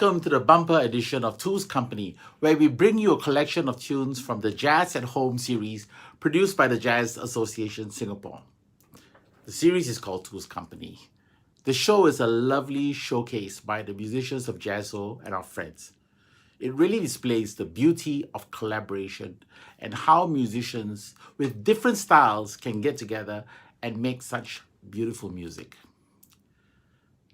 welcome to the bumper edition of Two's Company, where we bring you a collection of tunes from the Jazz at Home series produced by the Jazz Association Singapore. The series is called Two's Company. The show is a lovely showcase by the musicians of Jazzo and our friends. It really displays the beauty of collaboration and how musicians with different styles can get together and make such beautiful music.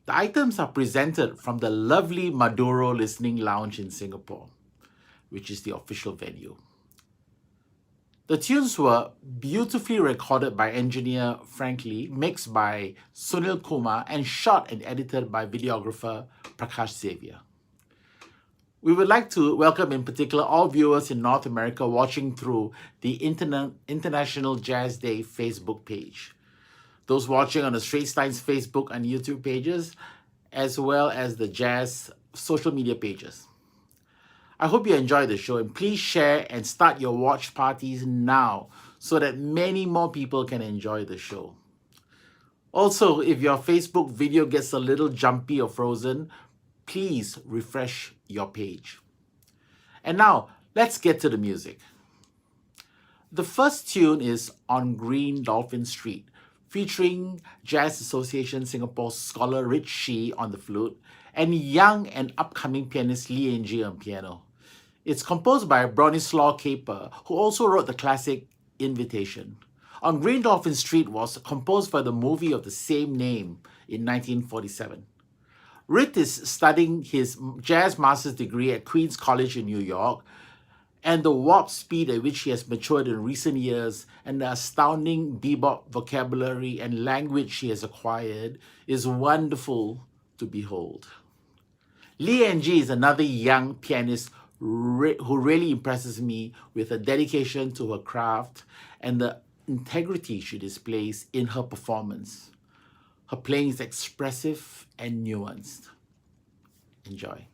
The items are presented from the lovely Maduro Listening Lounge in Singapore, which is the official venue. The tunes were beautifully recorded by engineer Frank Lee, mixed by Sunil Kumar, and shot and edited by videographer Prakash Xavier. We would like to welcome in particular all viewers in North America watching through the International Jazz Day Facebook page. Those watching on the Straits Times Facebook and YouTube pages, as well as the Jazz social media pages. I hope you enjoy the show, and please share and start your watch parties now so that many more people can enjoy the show. Also, if your Facebook video gets a little jumpy or frozen, please refresh your page. And now, let's get to the music. The first tune is On Green Dolphin Street, featuring Jazz Association Singapore scholar Rit Xu on the flute and young and upcoming pianist Lee and Ben Poh on piano. It's composed by Bronislaw Kaper, who also wrote the classic Invitation. On Green Dolphin Street was composed for the movie of the same name in 1947. Rit is studying his jazz master's degree at Queen's College in New York, and the warp speed at which he has matured in recent years and the astounding bebop vocabulary and language he has acquired is wonderful to behold. Lee and Gie is another young pianist who really impresses me with her dedication to her craft and the integrity she displays in her performance. Her playing is expressive and nuanced. Enjoy.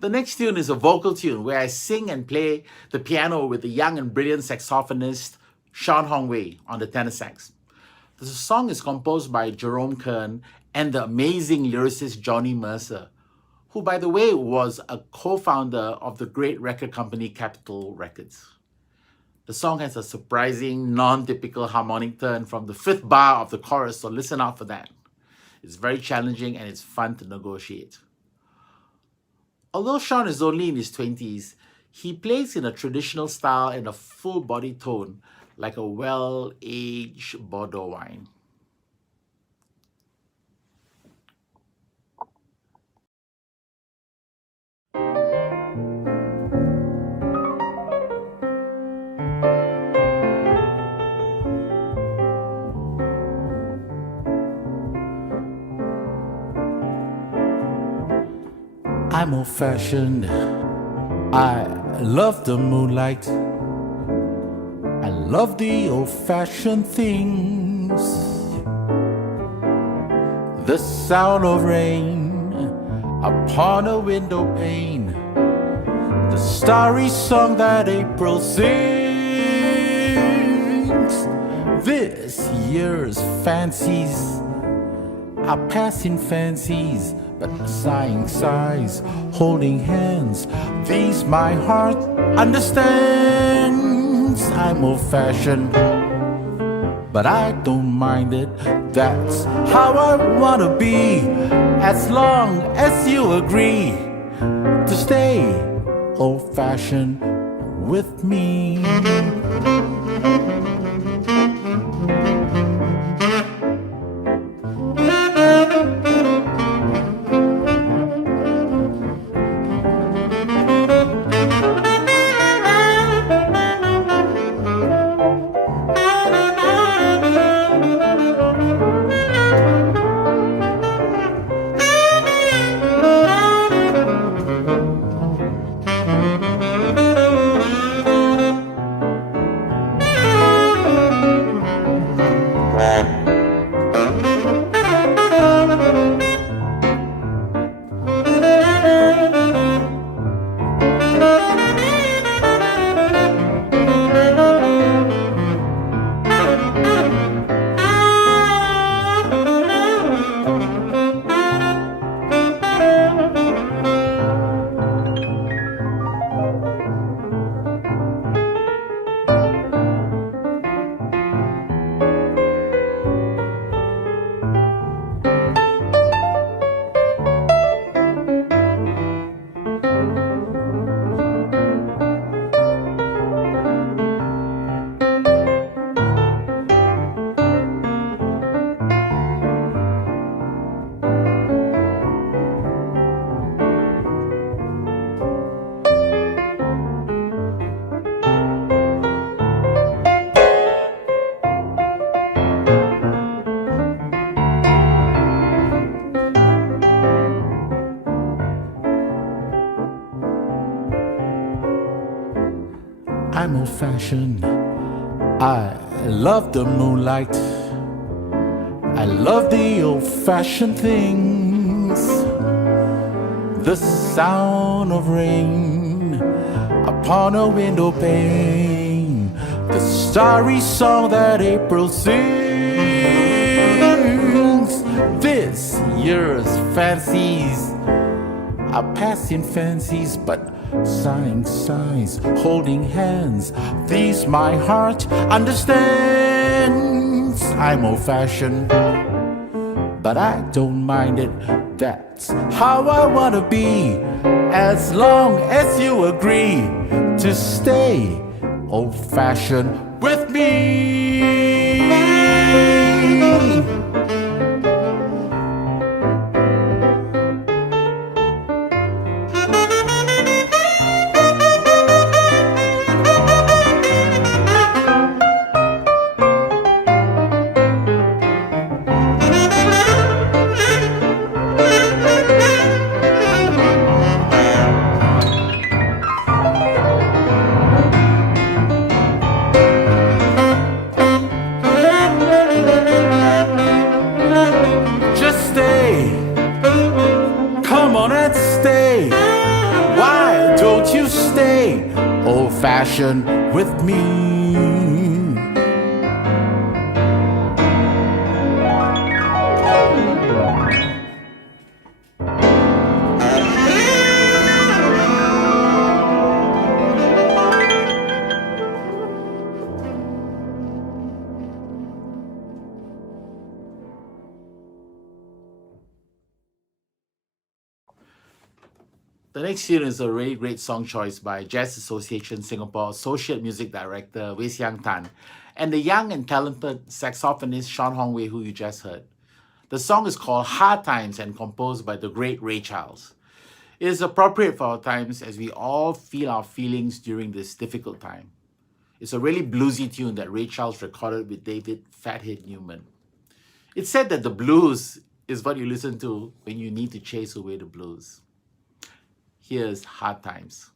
The next tune is a vocal tune where I sing and play the piano with the young and brilliant saxophonist Hong Wei on the tenor sax. The song is composed by Jerome Kern and the amazing lyricist Johnny Mercer, who, by the way, was a co-founder of the great record company Capitol Records. The song has a surprising, non-typical harmonic turn from the fifth bar of the chorus, so listen out for that. It's very challenging and it's fun to negotiate. Although Shawn is only in his 20s, he plays in a traditional style and a full body tone, like a well-aged Bordeaux wine. I'm old-fashioned. I love the moonlight. I love the old-fashioned things. The sound of rain upon a window pane. The starry song that April sings. This year's fancies are passing fancies, but sighing sighs, holding hands, these my heart understands. I'm old-fashioned, but I don't mind it. That's how I wanna be, as long as you agree to stay old-fashioned with me. old-fashioned. I love the moonlight. I love the old-fashioned things. The sound of rain upon a window pane. The starry song that April sings. This year's fancies are passing fancies, but sighing sighs, holding hands. These my heart understands. I'm old-fashioned, but I don't mind it. That's how I wanna be, as long as you agree to stay old-fashioned with me. Fashion with me. The next tune is a really great song choice by Jazz Association Singapore Associate Music Director Weixiang and the young and talented saxophonist Hong Wei, who you just heard. The song is called Hard Times and composed by the great Ray Charles. It is appropriate for our times as we all feel our feelings during this difficult time. It's a really bluesy tune that Ray Charles recorded with David Fathead Newman. It's said that the blues is what you listen to when you need to chase away the blues. Here's Hard Times.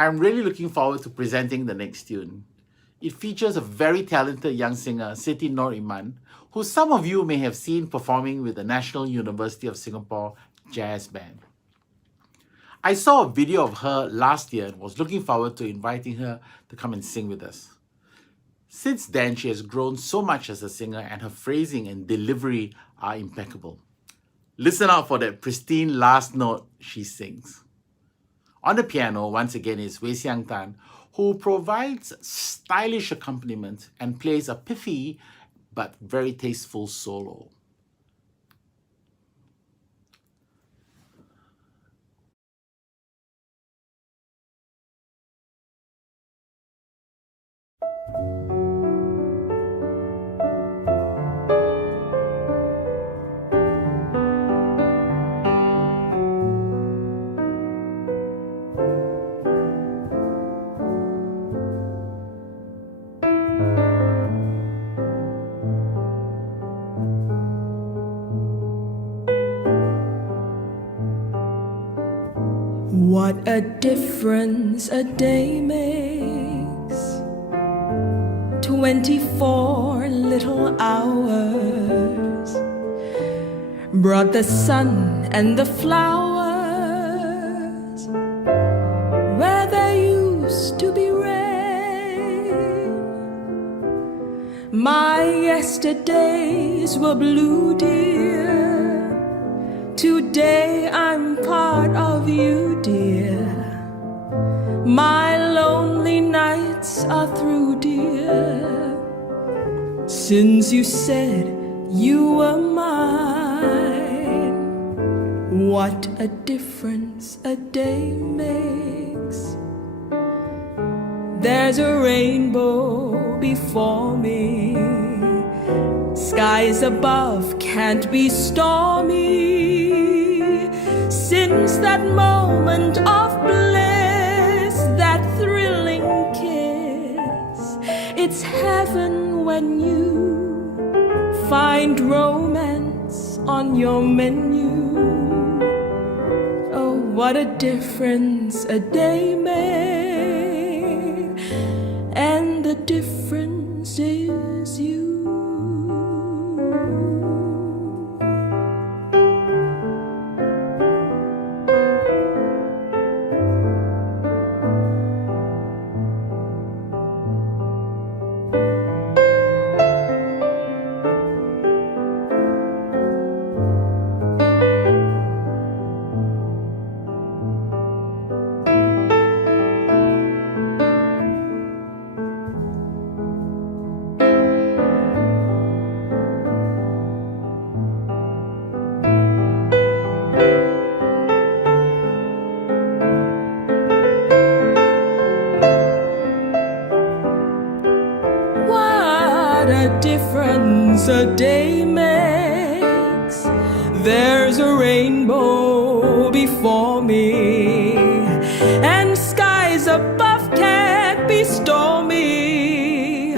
I'm really looking forward to presenting the next tune. It features a very talented young singer, Siti Iman, who some of you may have seen performing with the National University of Singapore Jazz Band. I saw a video of her last year and was looking forward to inviting her to come and sing with us. Since then, she has grown so much as a singer and her phrasing and delivery are impeccable. Listen out for that pristine last note she sings. On the piano, once again, is Weixiang, who provides stylish accompaniment and plays a pithy but very tasteful solo. What a difference a day makes. 24 little hours brought the sun and the flowers where there used to be rain. My yesterdays were blue, dear. Today I'm part of you, dear. My lonely nights are through, dear. Since you said you were mine, what a difference a day makes. There's a rainbow before me. Skies above can't be stormy. Since that moment of bliss, that thrilling kiss, it's heaven when you find romance on your menu. Oh, what a difference a day made, and the difference is you. day makes. There's a rainbow before me, and skies above can't be stormy.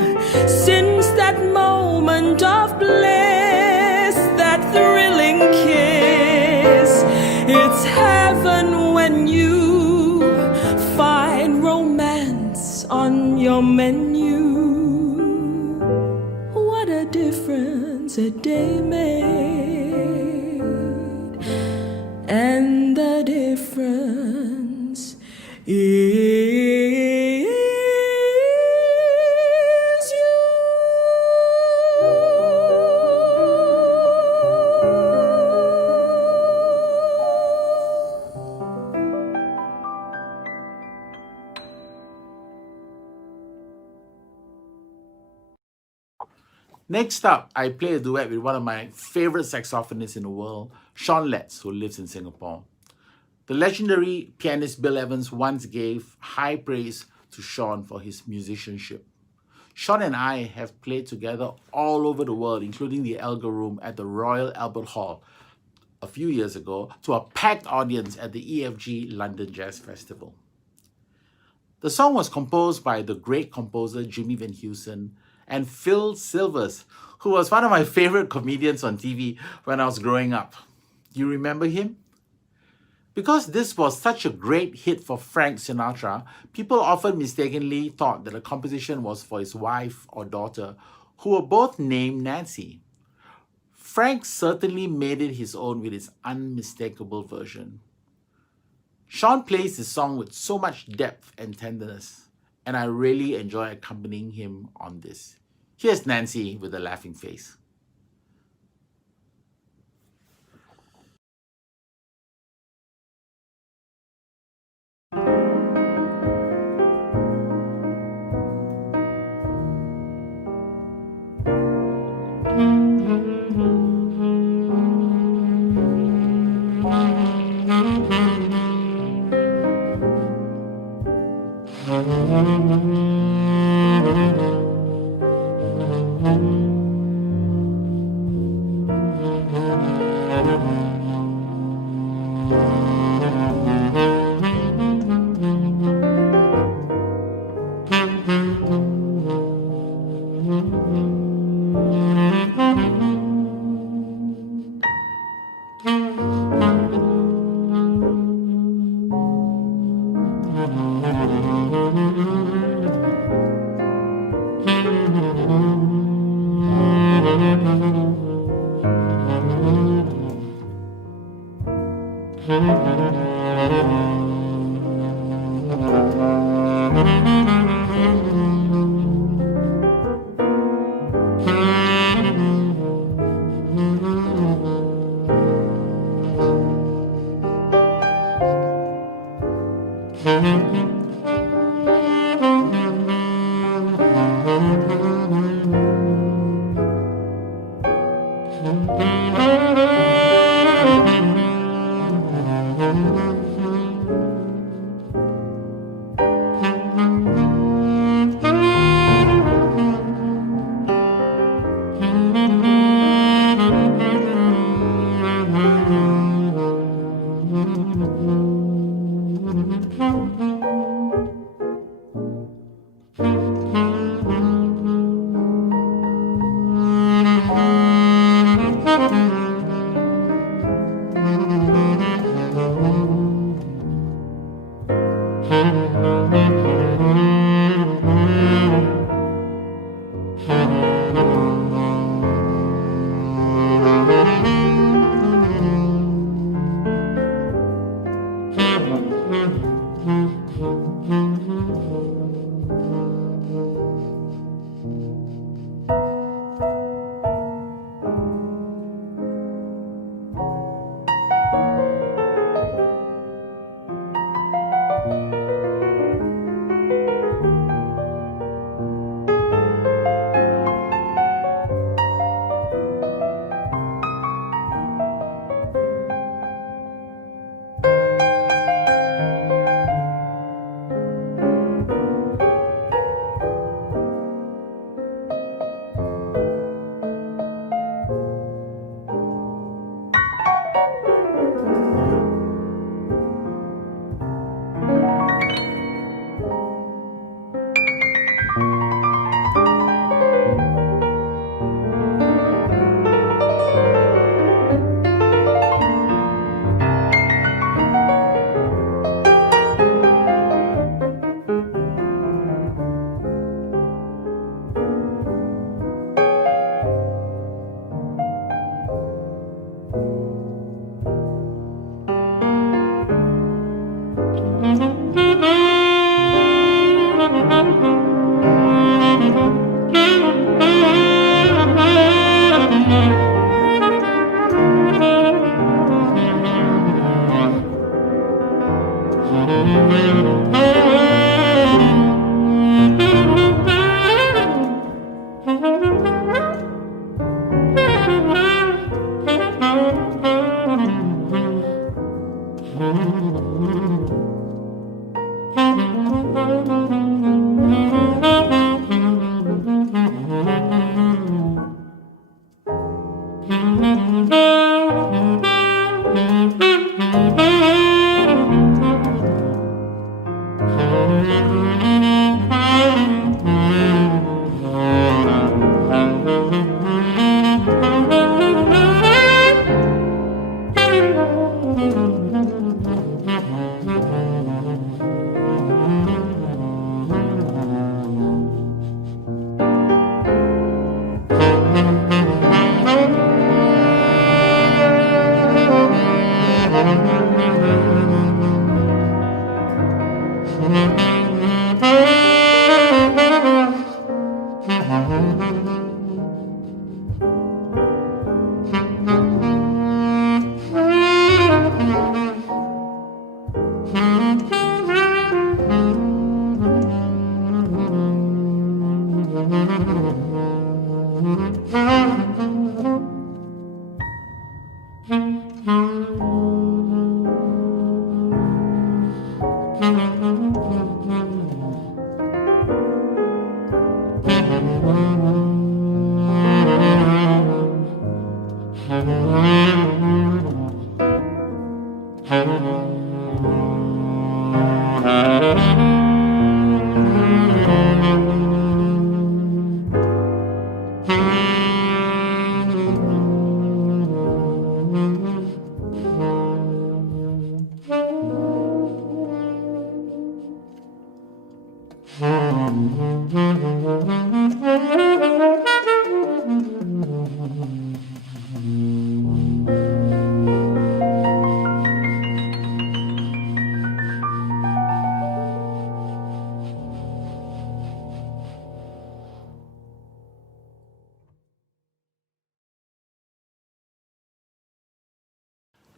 Since that moment of bliss, that thrilling kiss, it's heaven when you find romance on your menu. What a difference a day made, and the difference is you. Next up, I play a duet with one of my favorite saxophonists in the world, Shawn Letts, who lives in Singapore. The legendary pianist Bill Evans once gave high praise to Shawn for his musicianship. Shawn and I have played together all over the world, including the Elgar Room at the Royal Albert Hall a few years ago, to a packed audience at the EFG London Jazz Festival. The song was composed by the great composer Jimmy Van Heusen and Phil Silvers, who was one of my favorite comedians on TV when I was growing up. You remember him? Because this was such a great hit for Frank Sinatra, people often mistakenly thought that the composition was for his wife or daughter, who were both named Nancy. Frank certainly made it his own with his unmistakable version. Shawn plays this song with so much depth and tenderness, and I really enjoy accompanying him on this. Here's Nancy with a laughing face.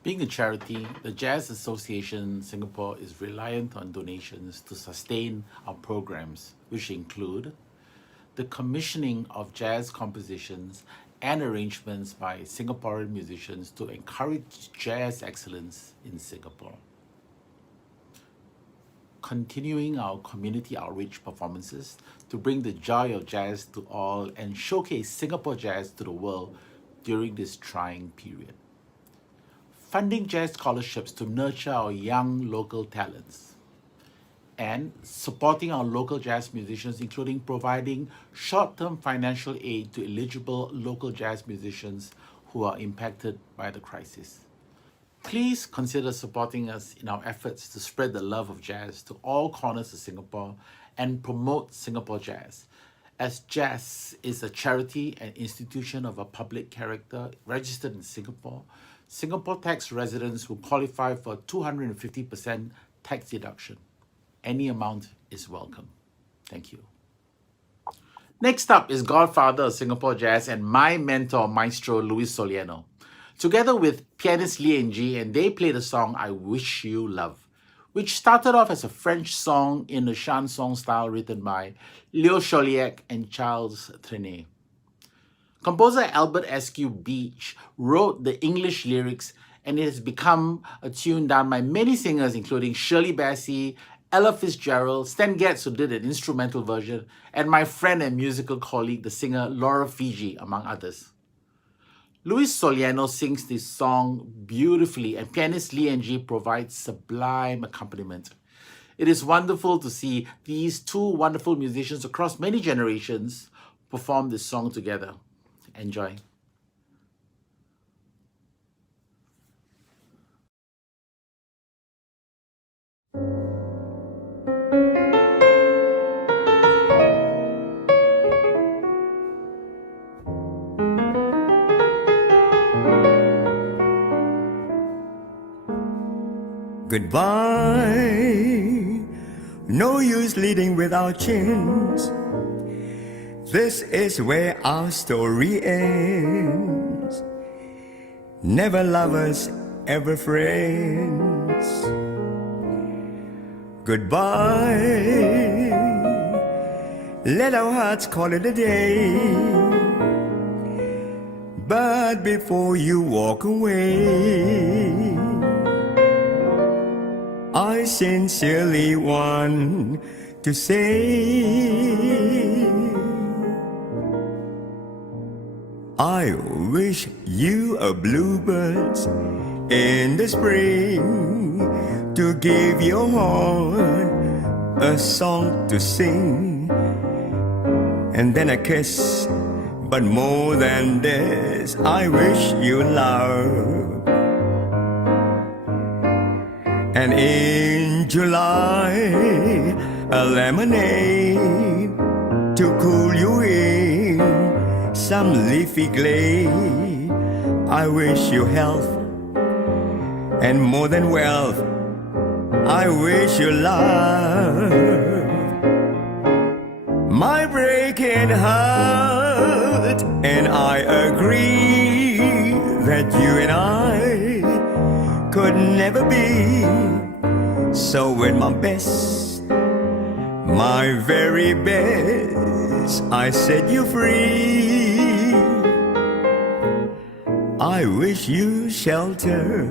Being a charity, the Jazz Association Singapore is reliant on donations to sustain our programs, which include the commissioning of jazz compositions and arrangements by Singaporean musicians to encourage jazz excellence in Singapore, continuing our community outreach performances to bring the joy of jazz to all and showcase Singapore jazz to the world during this trying period, funding jazz scholarships to nurture our young local talents, and supporting our local jazz musicians, including providing short-term financial aid to eligible local jazz musicians who are impacted by the crisis. Please consider supporting us in our efforts to spread the love of jazz to all corners of Singapore and promote Singapore jazz. As JASS is a charity and institution of a public character registered in Singapore, Singapore tax residents who qualify for 250% tax deduction. Any amount is welcome. Thank you. Next up is Godfather of Singapore Jazz and my mentor, Maestro Louis Soliano, together with pianist Lee and Gie, and they play the song I Wish You Love, which started off as a French song in the chanson style written by Louis Soliano and Charles Trenet. Composer Albert S.Q. Beach wrote the English lyrics, and it has become a tune done by many singers, including Shirley Bassey, Ella Fitzgerald, Stan Getz, who did an instrumental version, and my friend and musical colleague, the singer Laura Fiji, among others. Louis Soliano sings this song beautifully, and pianist Lee and Gie provides sublime accompaniment. It is wonderful to see these two wonderful musicians across many generations perform this song together. Enjoy. Goodbye, no use leading with our chins. This is where our story ends. Never lovers, ever friends. Goodbye, let our hearts call it a day. But before you walk away, I sincerely want to say I wish you a bluebirds in the spring to give your heart a song to sing, and then a kiss. But more than this, I wish you love. And in July, a lemonade to cool you in some leafy glade. I wish you health and more than wealth. I wish you love. My breaking heart and I agree that you and I could never be. So with my best, my very best, I set you free. I wish you shelter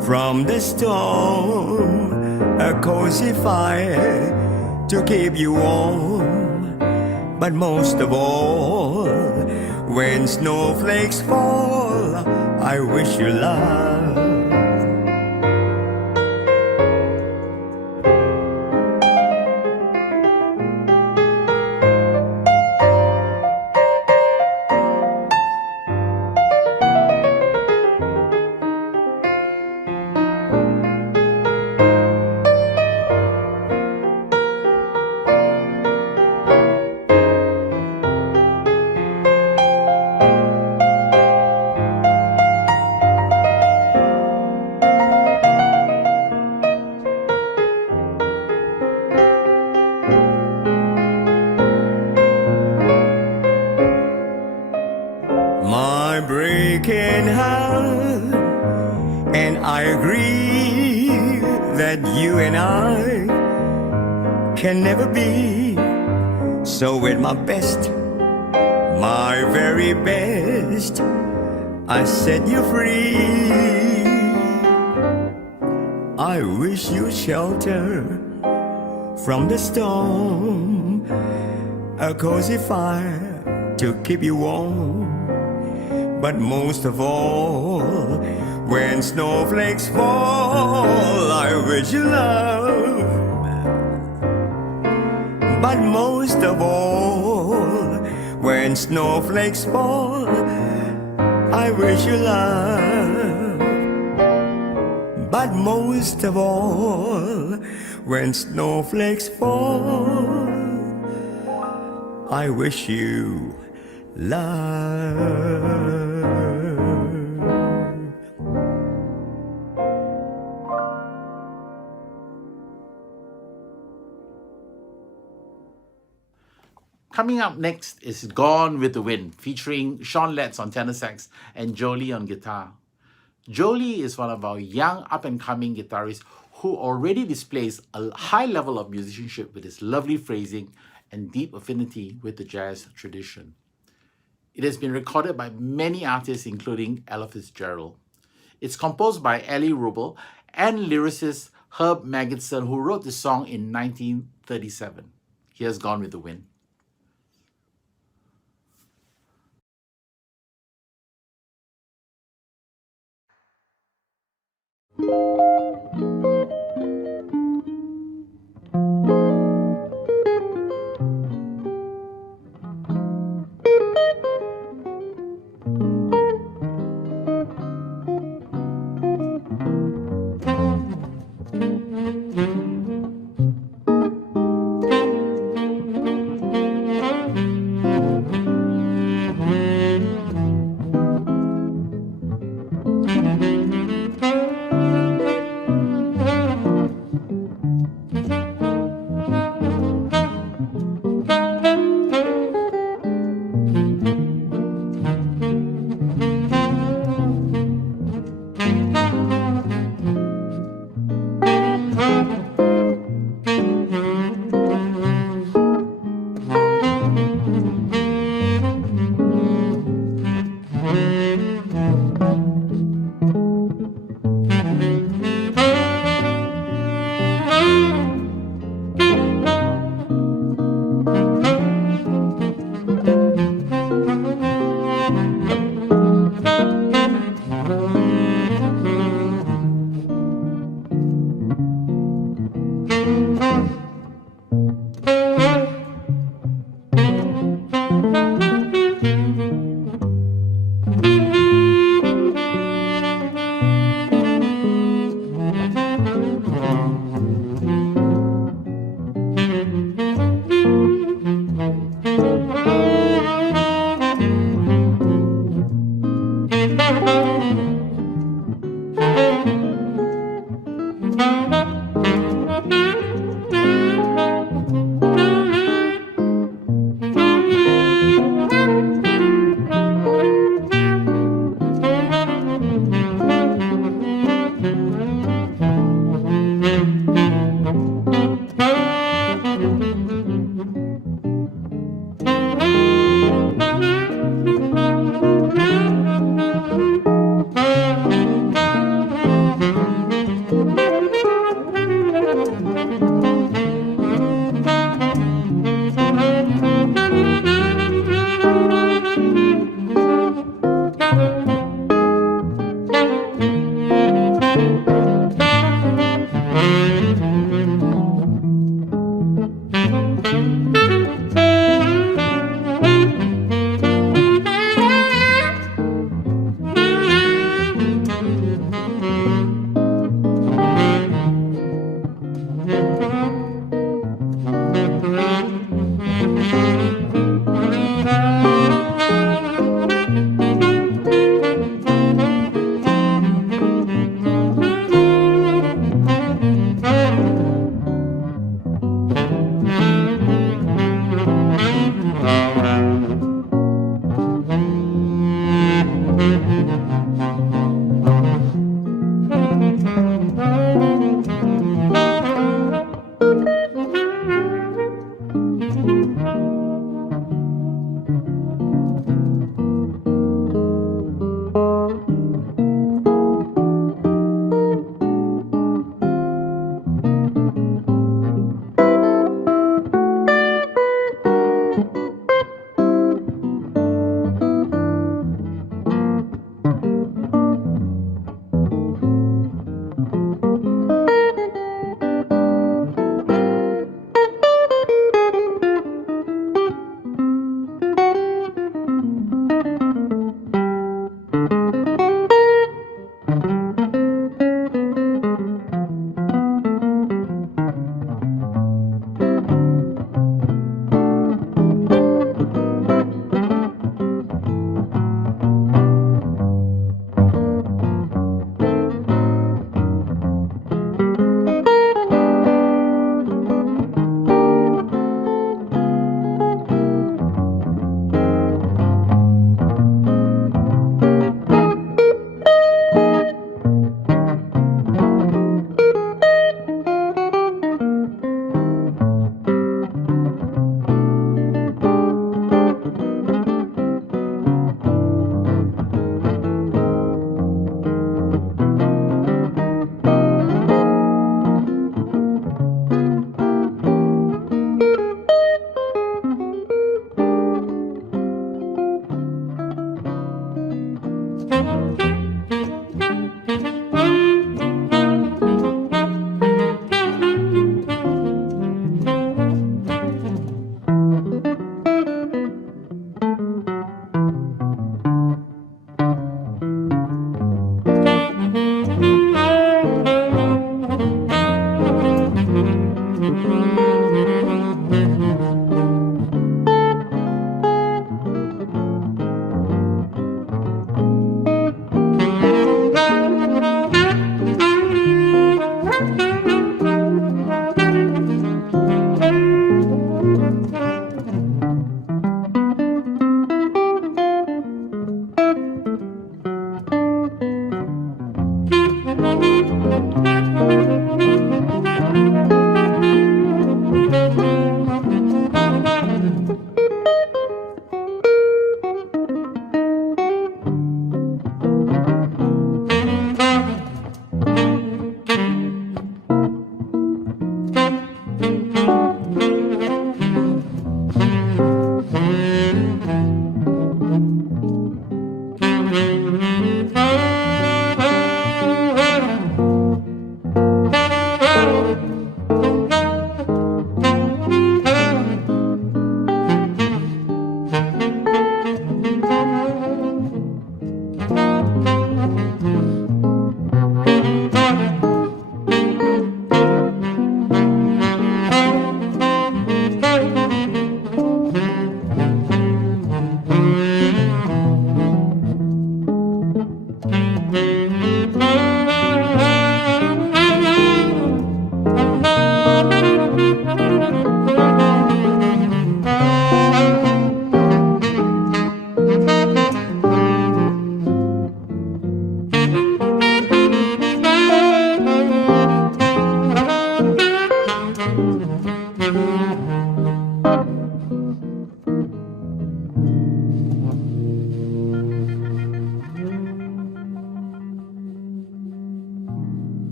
from the storm, a cozy fire to keep you warm. But most of all, when snowflakes fall, I wish you love. Breaking heart, and I agree that you and I can never be. So with my best, my very best, I set you free. I wish you shelter from the storm, a cozy fire to keep you warm. But most of all, when snowflakes fall, I wish you love. But most of all, when snowflakes fall, I wish you love. But most of all, when snowflakes fall, I wish you love. Coming up next is Gone with the Wind, featuring Shawn Letts on tenor sax and Jolie on guitar. Jolie is one of our young up-and-coming guitarists who already displays a high level of musicianship with his lovely phrasing and deep affinity with the jazz tradition. It has been recorded by many artists, including Ella Fitzgerald. It's composed by Ellie Rubel and lyricist Herb Magidson, who wrote the song in 1937. Here's Gone with the Wind.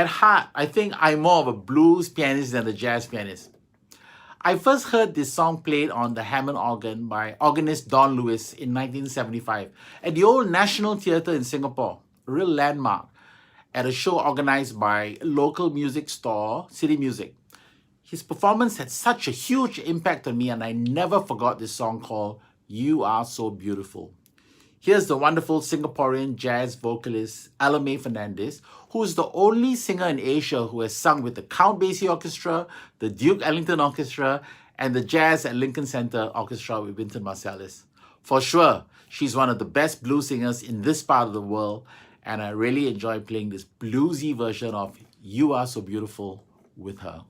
At heart, I think I'm more of a blues pianist than a jazz pianist. I first heard this song played on the Hammond organ by organist Don Lewis in 1975 at the old National Theatre in Singapore, a real landmark, at a show organized by local music store, City Music. His performance had such a huge impact on me, and I never forgot this song called You Are So Beautiful. Here's the wonderful Singaporean jazz vocalist Alemay Fernandez, who is the only singer in Asia who has sung with the Count Basie Orchestra, the Duke Ellington Orchestra, and the Jazz at Lincoln Center Orchestra with Wynton Marsalis. For sure, she's one of the best blues singers in this part of the world, and I really enjoy playing this bluesy version of You Are So Beautiful with her.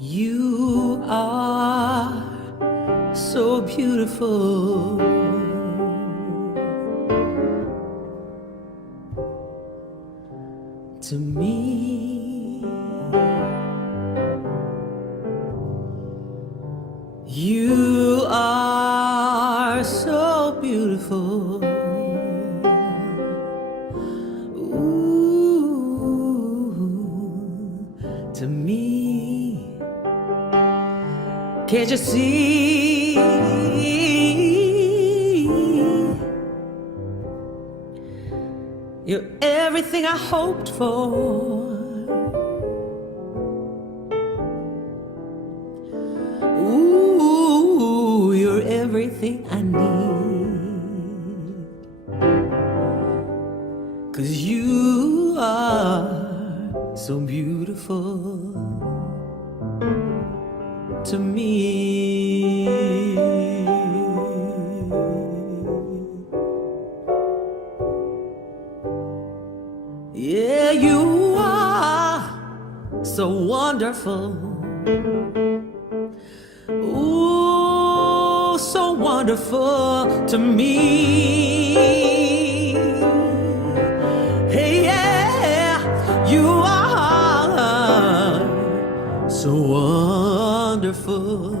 You are so beautiful. To me, you are so beautiful. Ooh, to me, can't you see? You're everything I hoped for. Ooh, you're everything I need. 'Cause you are so beautiful to me. Yeah, you are so wonderful. Ooh, so wonderful to me. Hey, yeah, you are so wonderful.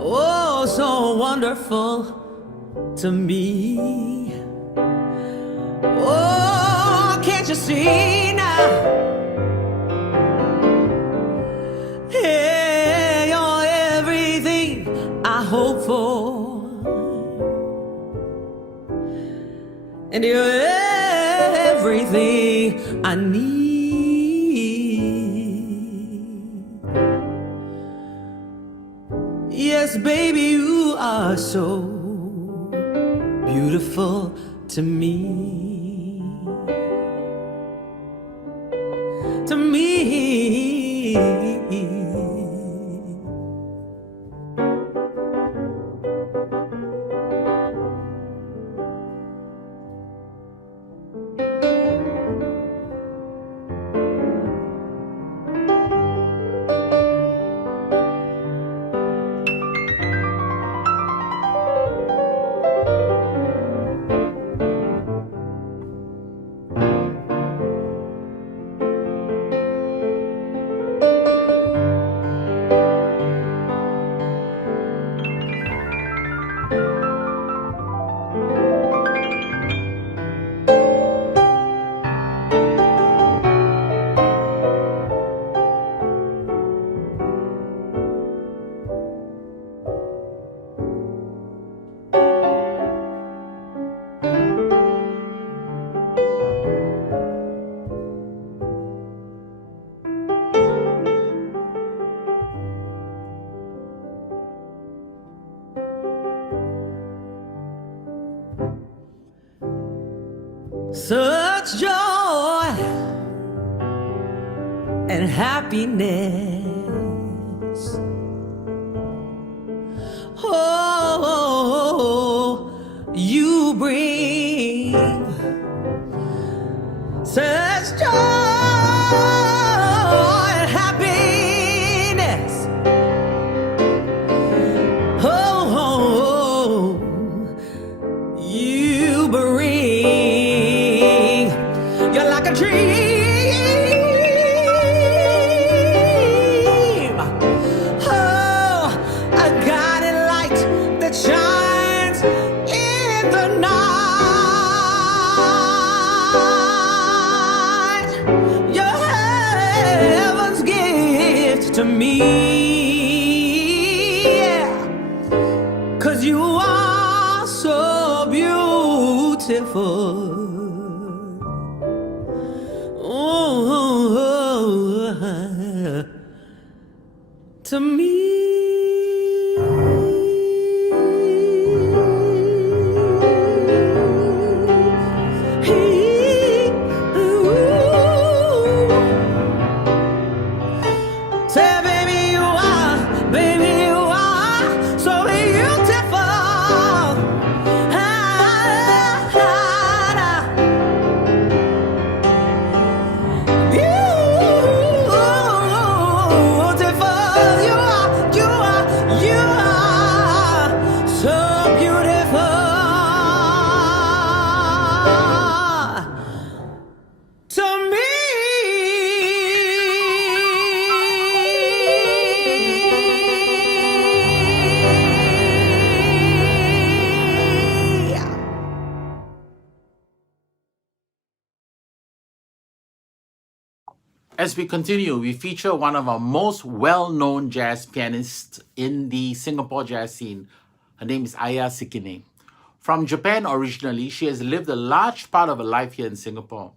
Oh, so wonderful to me. Oh, can't you see now? Hey, you're everything I hope for, and you're everything I need. Yes, baby, you are so beautiful to me. To me. Such joy and happiness. Oh, you bring such joy As we continue, we feature one of our most well-known jazz pianists in the Singapore jazz scene. Her name is Aya SEKINE. From Japan originally, she has lived a large part of her life here in Singapore.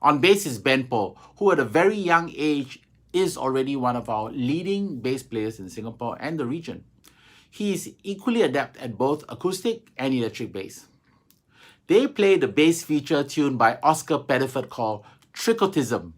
On bass is Ben Poh, who at a very young age is already one of our leading bass players in Singapore and the region. He is equally adept at both acoustic and electric bass. They play the bass feature tune by Oscar Pettiford called Tricotism.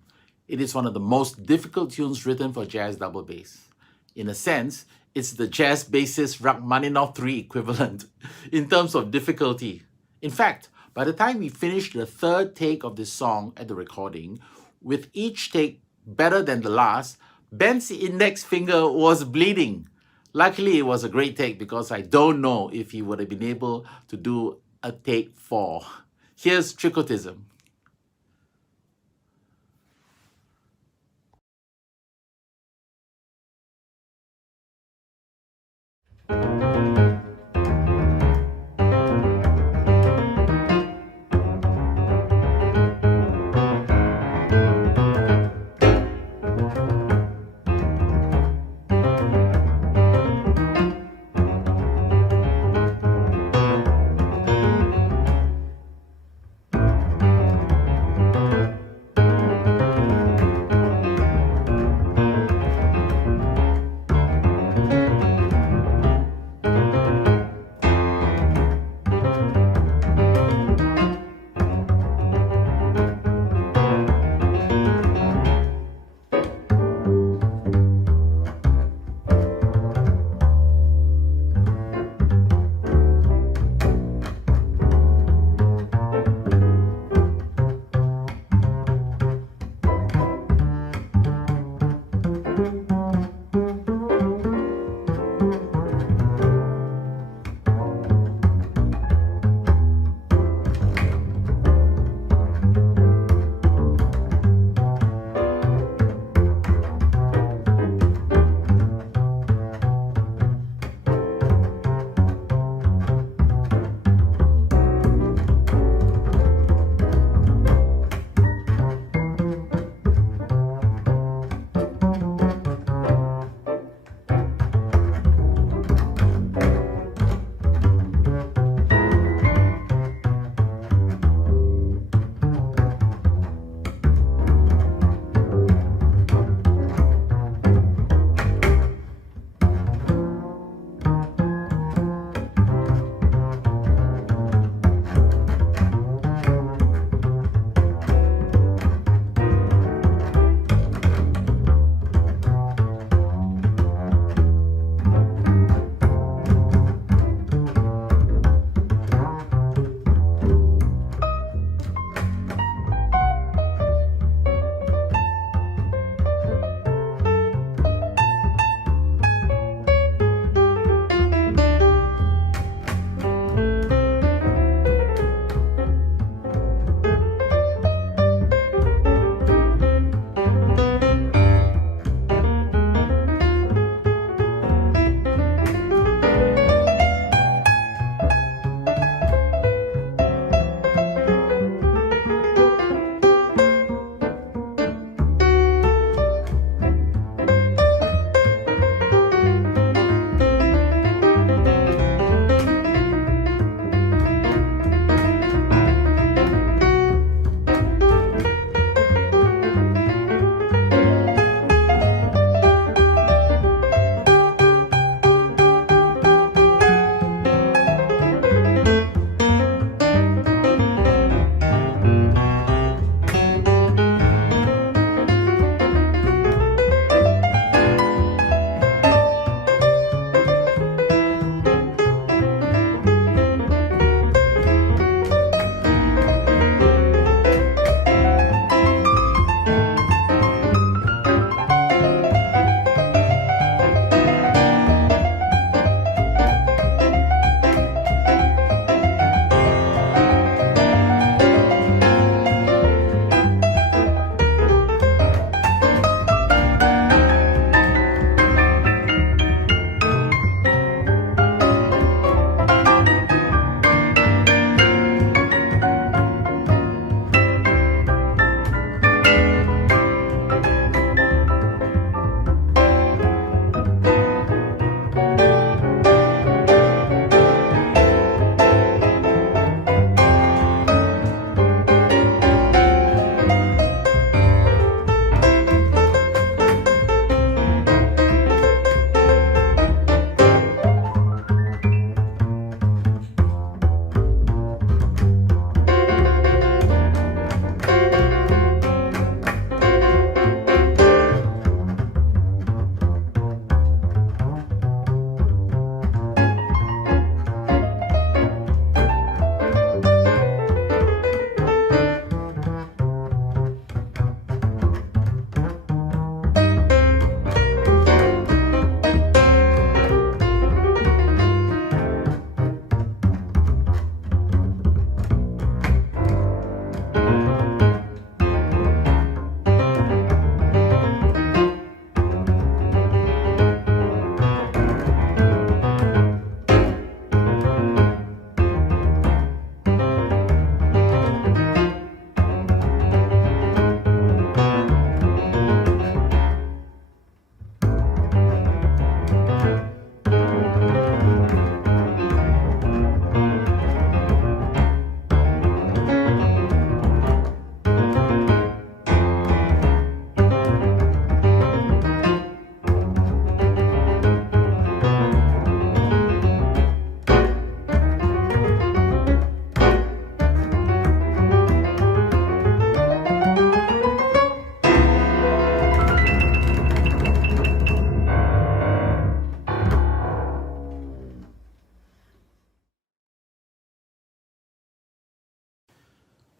It is one of the most difficult tunes written for jazz double bass. In a sense, it's the jazz bassist Rachmaninoff 3 equivalent in terms of difficulty. In fact, by the time we finished the third take of this song at the recording, with each take better than the last, Ben's index finger was bleeding. Luckily, it was a great take because I don't know if he would have been able to do a take 4. Here's Tricotism.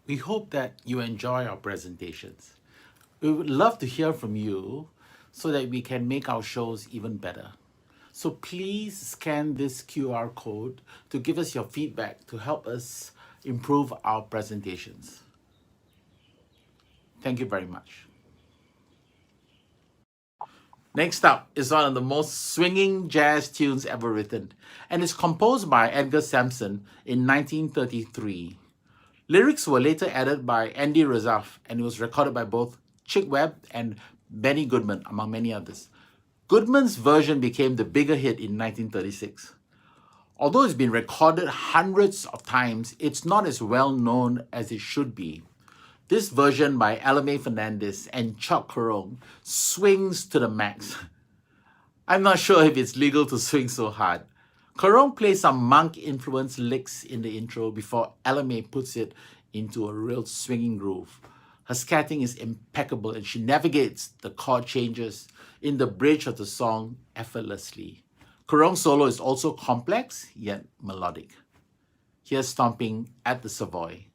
We hope that you enjoy our presentations. We would love to hear from you so that we can make our shows even better. So please scan this QR code to give us your feedback to help us improve our presentations. Thank you very much. Next up is one of the most swinging jazz tunes ever written, and is composed by Edgar Sampson in 1933. Lyrics were later added by Andy Razaf, and it was recorded by both Chick Webb and Benny Goodman, among many others. Goodman's version became the bigger hit in 1936. Although it's been recorded hundreds of times, it's not as well known as it should be. This version by Alemay Fernandez and Chok Kerong swings to the max. I'm not sure if it's legal to swing so hard. Kerong plays some monk-influenced licks in the intro before Alemay puts it into a real swinging groove. Her scatting is impeccable and she navigates the chord changes in the bridge of the song effortlessly. Kerong's solo is also complex yet melodic. Here's Stompin at the Savoy.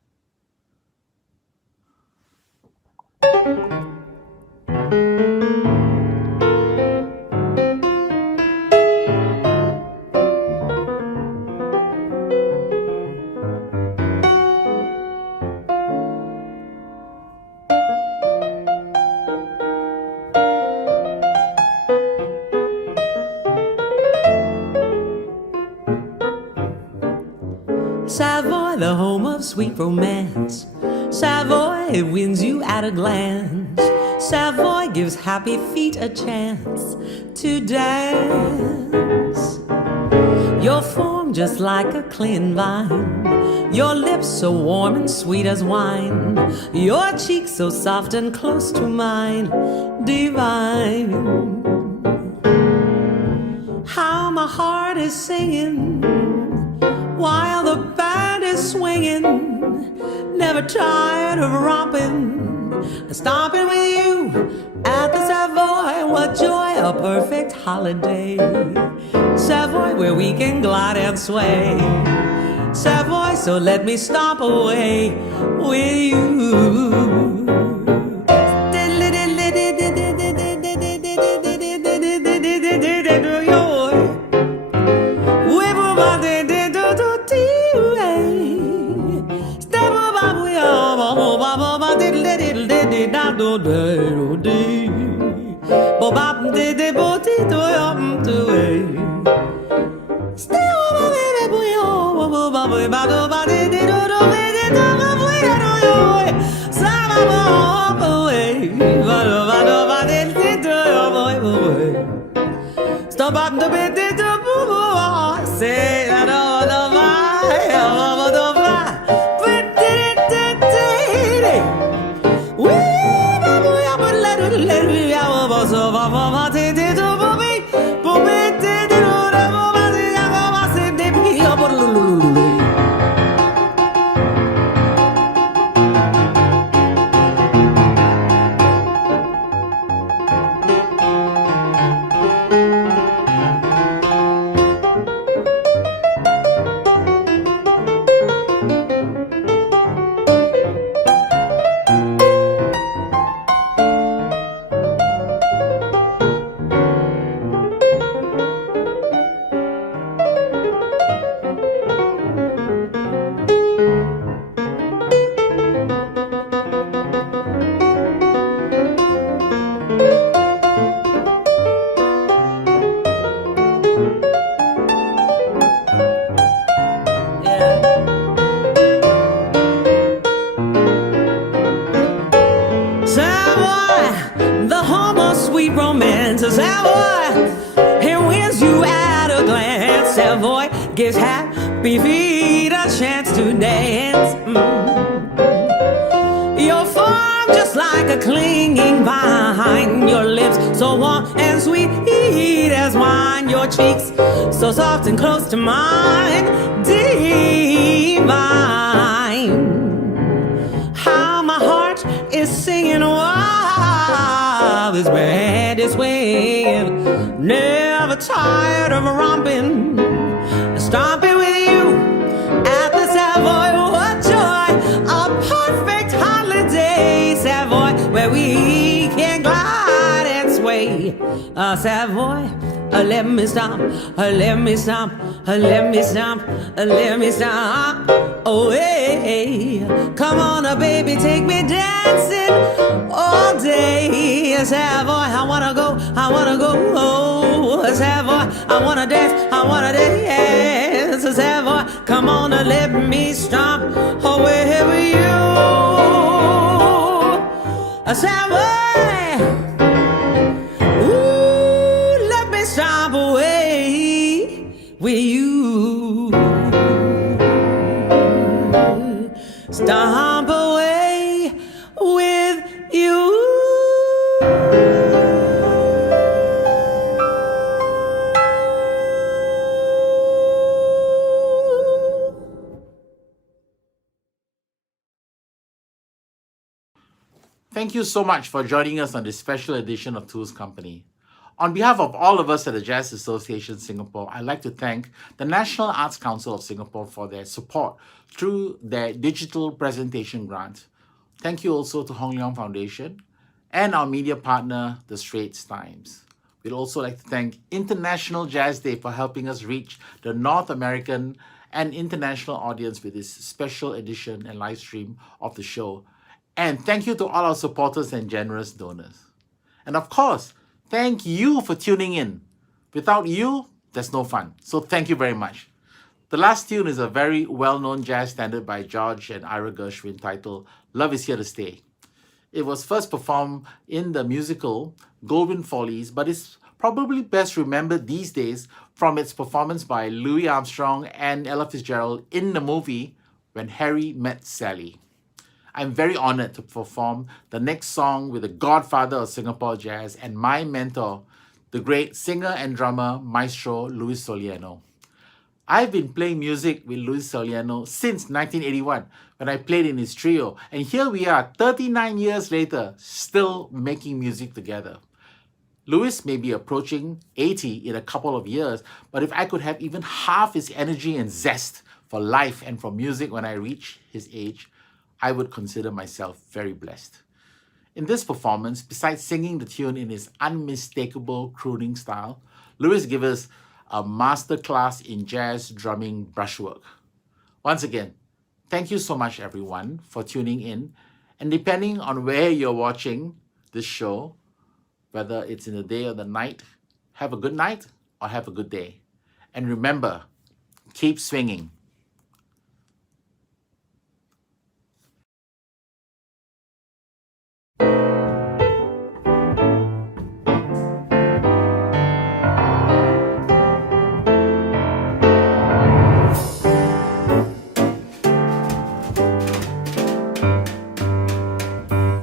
Savoy, the home of sweet romance. Savoy, it wins you at a glance. Savoy gives happy feet a chance to dance. Your form just like a clean vine. Your lips so warm and sweet as wine. Your cheeks so soft and close to mine. Divine. How my heart is singing while the band is swinging. Never tired of romping, stomping with you at the Savoy. What joy, a perfect holiday. Savoy, where we can glide and sway. Savoy, so let me stomp away with you. Savoy gives happy feet a chance to dance. Your form just like a clinging vine. Your lips so warm and sweet as wine. Your cheeks so soft and close to mine. Divine. How my heart is singing while this band is swinging. Never tired of romping, stomping with you at the Savoy. What joy, a perfect Savoy, let me stop, let me stop, let me stop, let me stop. Oh, hey, come on, baby, take me dancing all day. Savoy, I wanna go, I wanna go. Oh, Savoy, I wanna dance, I wanna dance. Savoy, come on, let me stop away with you. Savoy, ooh, let me stop away with you. Stop away with you. Thank you so much for joining us on this special edition of Tools Company. On behalf of all of us at the Jazz Association Singapore, I'd like to thank the National Arts Council of Singapore for their support through their digital presentation grant. Thank you also to Hong Leong Foundation and our media partner, The Straits Times. We'd also like to thank International Jazz Day for helping us reach the North American and international audience with this special edition and live stream of the show. And thank you to all our supporters and generous donors. And of course, thank you for tuning in. Without you, there's no fun. So thank you very much. The last tune is a very well-known jazz standard by George and Ira Gershwin titled Love Is Here to Stay. It was first performed in the musical Goldwyn Follies, but it's probably best remembered these days from its performance by Louis Armstrong and Ella Fitzgerald in the movie When Harry Met Sally. I'm very honored to perform the next song with the godfather of Singapore jazz and my mentor, the great singer and drummer maestro Louis Soliano. I've been playing music with Louis Soliano since 1981 when I played in his trio, and here we are 39 years later still making music together. Louis may be approaching 80 in a couple of years, but if I could have even half his energy and zest for life and for music when I reach his age, I would consider myself very blessed. In this performance, besides singing the tune in his unmistakable crooning style, Louis gives us a masterclass in jazz drumming brushwork. Once again, thank you so much everyone for tuning in, and depending on where you're watching this show, whether it's in the day or the night, have a good night or have a good day. And remember, keep swinging.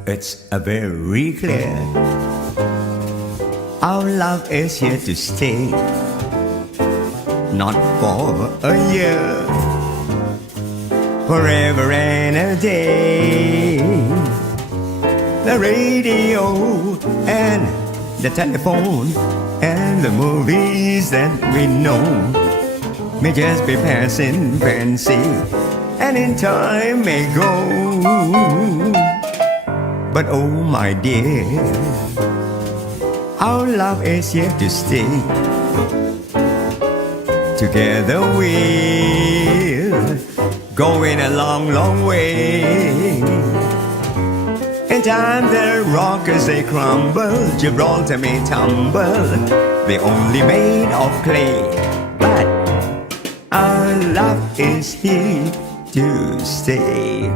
It's very clear our love is here to stay, not for a year, forever and a day. The radio and the telephone and the movies that we know may just be passing fancy and in time may go. But oh my dear, our love is here to stay. Together we're going a long, long way. In time the rockers they crumble, Gibraltar may tumble, they're only made of clay. But our love is here to stay.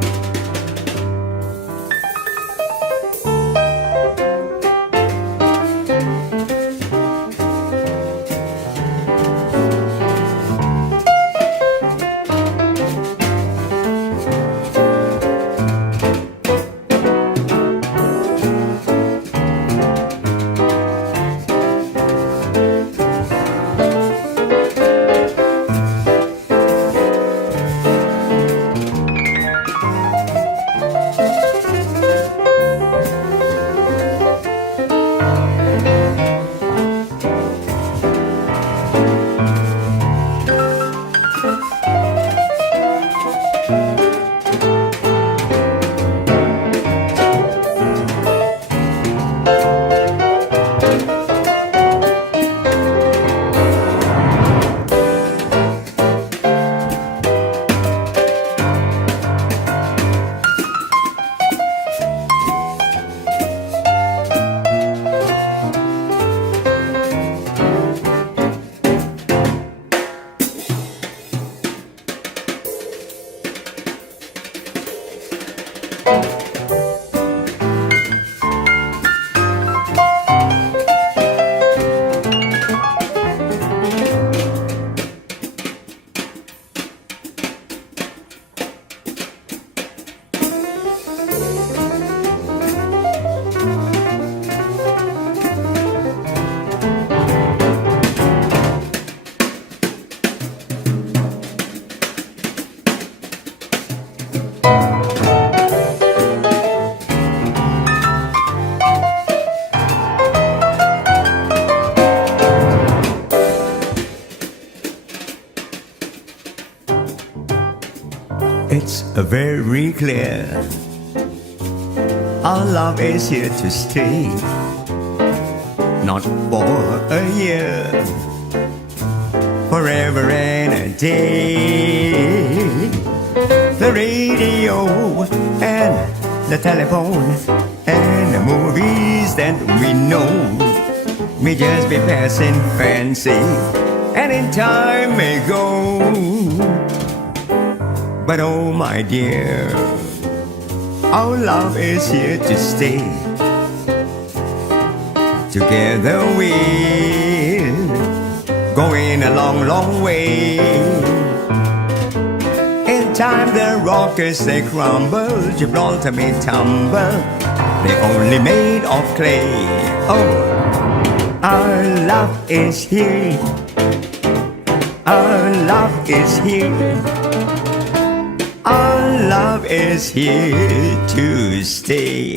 It's very clear. Our love is here to stay. Not for a year, forever and a day. The radio and the telephone and the movies that we know may just be passing fancy, and in time may go. But oh my dear, our love is here to stay. Together we'll go in a long, long way. In time the rockets they crumble, Gibraltar may tumble, they're only made of clay. Oh, our love is here. Our love is here. Our love is here to stay.